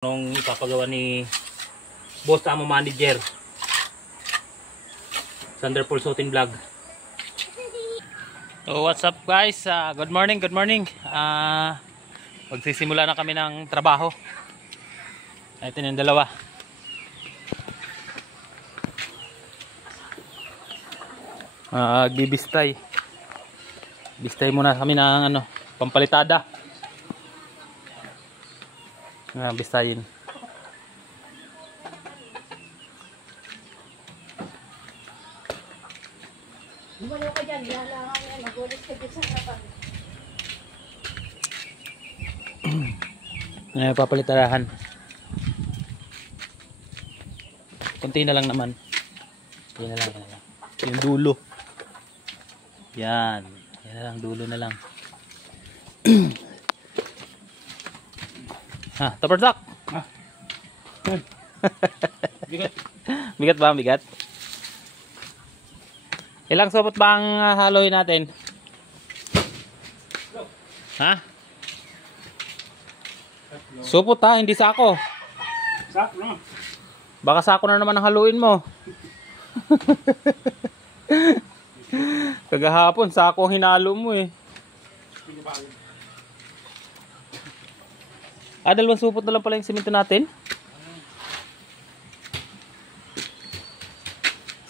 Nung ipapagawa ni Boss Amo Manager Sander Pulsotin Vlog. So what's up guys, good morning. Magsisimula na kami ng trabaho. Ito yung dalawa. Bibistay muna kami ng pampalitada. Bistayin. Bumalik ka dyan, yan, magulis ka dyan sa harapan. Papalitarahan. Kunti na lang naman. Yan na lang. Yung dulo. Yan na lang, dulo na lang. Tapardak. Bigat ba? Bigat? Ilang supot ba ang haloy natin? Supot hindi sako. Sako na. Baka sako na naman ang haluin mo. Kagahapon sako ang hinalo mo eh. Dalawang supot na lang pala yung simento natin.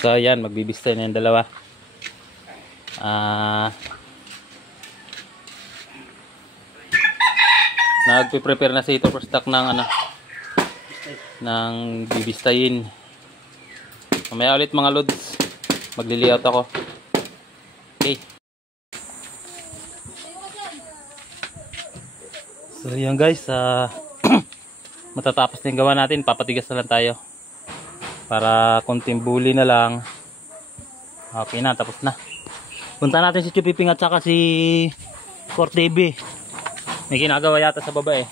So ayan, magbibistay na yung dalawa. Nagpe-prepare na si ito for stock ng ng bibistayin. Mamaya ulit mga lods, magli-layout ako. Okay. So yan guys, matatapos na yung gawa natin, papatigas na lang tayo para konting buli na lang. Okay na, tapos na. Punta natin si Chupiping at saka si Fort TV. May ginagawa yata sa baba eh.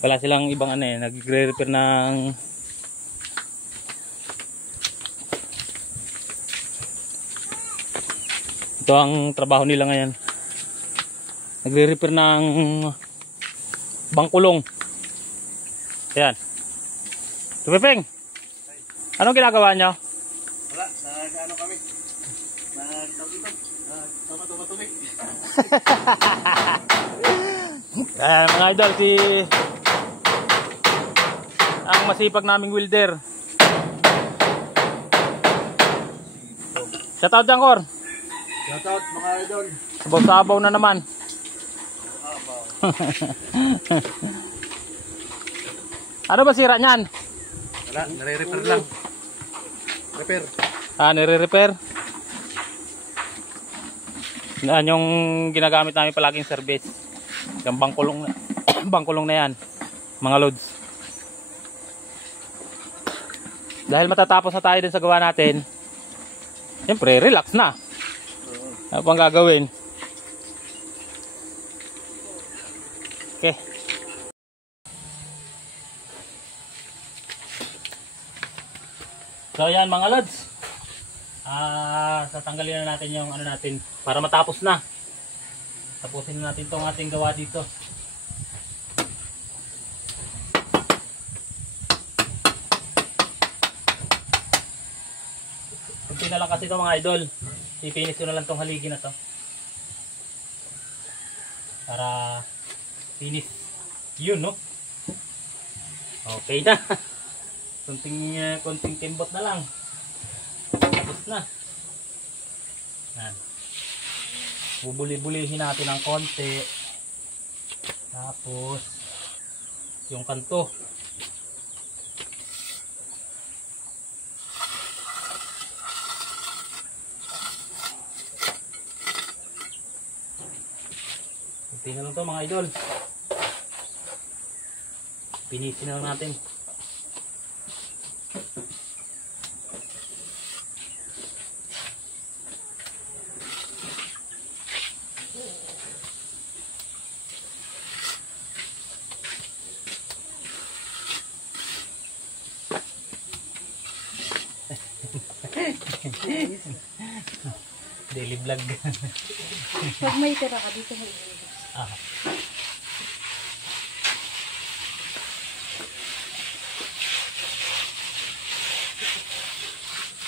Wala silang ibang nagre-repair ng ito ang trabaho nila ngayon. Nagre-repair ng bangkulong. Ayan. Chupiping, anong ginagawa nyo? Wala, ano kami? Tumatubig. Ayan mga idol, ang masipag naming welder. Shoutout dyan, Kor. Shoutout mga idol. Sabaw-sabaw na naman. Ano ba sira niyan? Wala, nare-repair lang. Repair. Nire-repair. Yan yung ginagamit namin palaging service. Yung bangkulong bangkulong na yan, mga loads. Dahil matatapos na tayo din sa gawa natin, siyempre relax na. Ano pang gagawin? Okay. So yan mga lods, tatanggalin na natin yung natin para matapos na. Tapusin na natin tong ating gawa dito. Kunti na lang kasi ito mga idol. Ipinis ko na lang tong haligi na to para finish yun, no? Okay na. Konting timbot na lang. Tapos na. Yan. Bubuli-bulihin natin ng konti. Tapos yung kanto. Kunti na lang to mga idol. Pinisin na lang natin. Daily vlog. Pag may tira ka dito, Ah.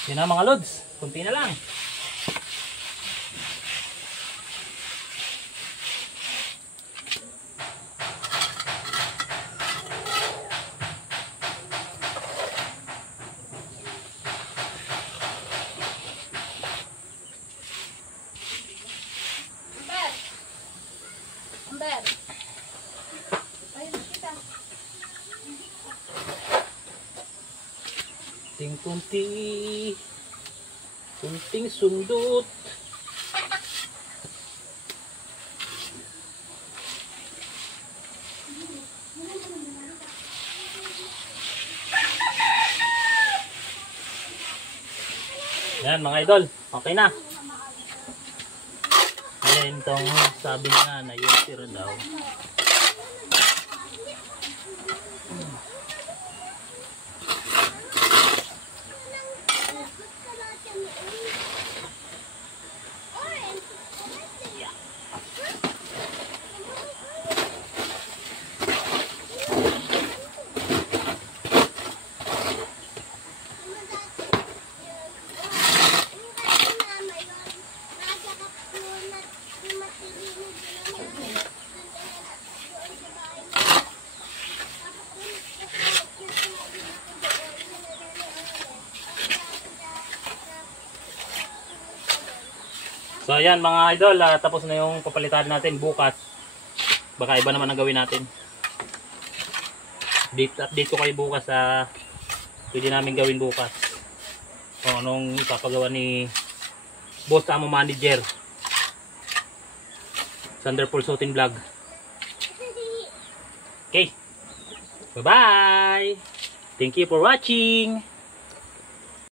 Yun na mga lods. Kunti na lang. Amber. Ayun kita. Kunting sundot. Yan mga idol, okay na. Ayan itong sabi nga na yung tira daw. So ayan mga idol, tapos na yung papalitan natin bukas. Baka iba naman ang gawin natin. Update ko kayo bukas sa pwede namin gawin bukas. O anong ipapagawa ni Boss Amo Manager. Thunderpool Shooting Vlog. Okay. Bye-bye. Thank you for watching.